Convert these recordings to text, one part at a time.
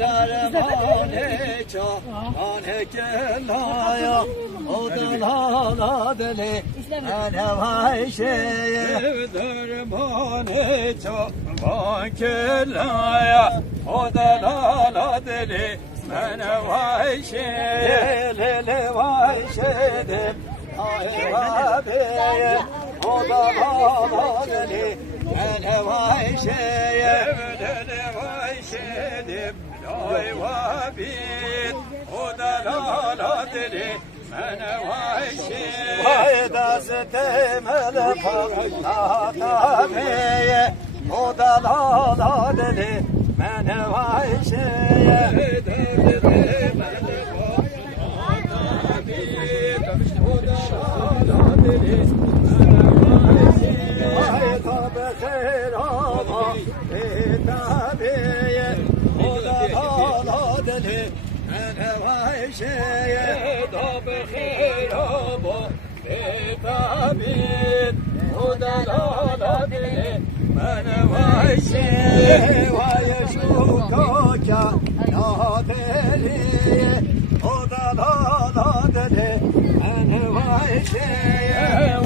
darmane çare kelaya o dalala deli ane vayşeye darmane çare kelaya o dalala deli ane vayşeye lele vayşedim ay vabeye o dalala deli ane vayşeye lele vayşedim ay vabit o dalala deli ane vayşeye vay dası temel pakta beye o dalala deli ane vayşeye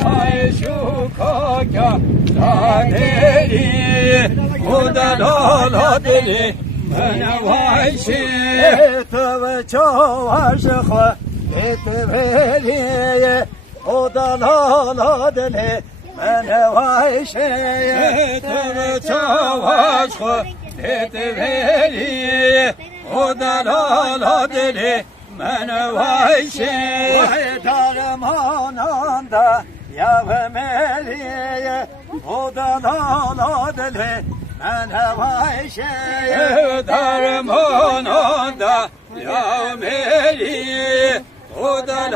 vay şu koca deli o da la deli bana vay şey tövbe çavaşıkı etmeli o da la deli bana vay şey tövbe çavaşıkı etmeli o da la deli bana vay şey vay darmananda yavmeliye o da la deli bana vay şey darmananda yavmeliye o da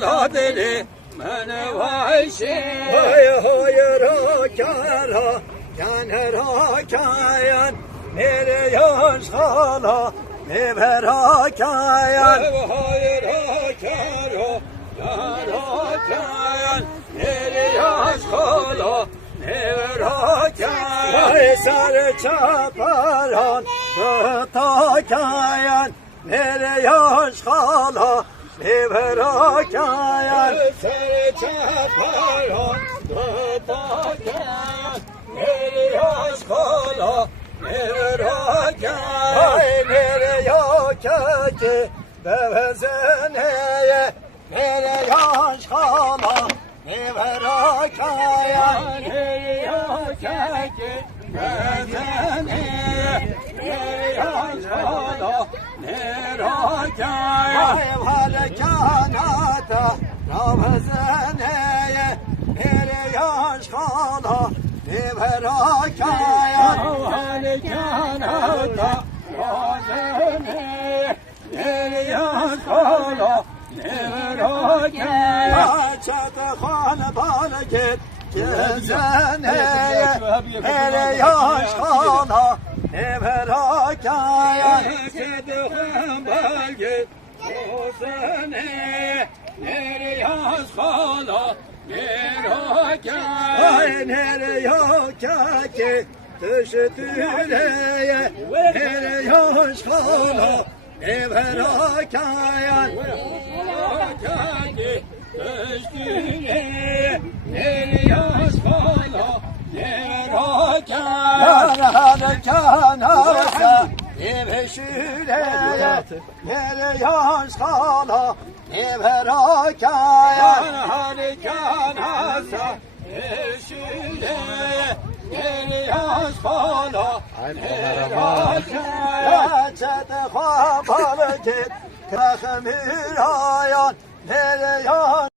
la deli bana vay şey vay hayra kara kanera kayan nereye yaşala ne verakayan hayır hakaro yarakayan nereye aşkala ne verakayan vay sarı çaparan tutakayan nereye aşkala ne verakayan sarı çaparan tutakayan nereye aşkala Ay nere yok ki bevezeneye nere yaşkala ne verakaya nere yok ki bevezeneye nere yaşkala ne rakaya ay halekanata bevezeneye nere yaşkala ne verakaya halekanata Razene Neriyakala Neverakaya Çatı khanı balgit Gezeneye Neriyakala Neverakaya Çatı khanı balgit Gezeneye Neriyakala Neverakaya Ay neriyakaki Tüştüleye nere yaşkala ne verakayan verakaki tüştüleye nere yaşkala ne verakayan harakanasa ne veşüleye nere yaşkala ne verakayan harakanasa ne veşüleye Nere yaşkala nere rakaya Çete khabalı git Kâhı mirayan nere yaşkala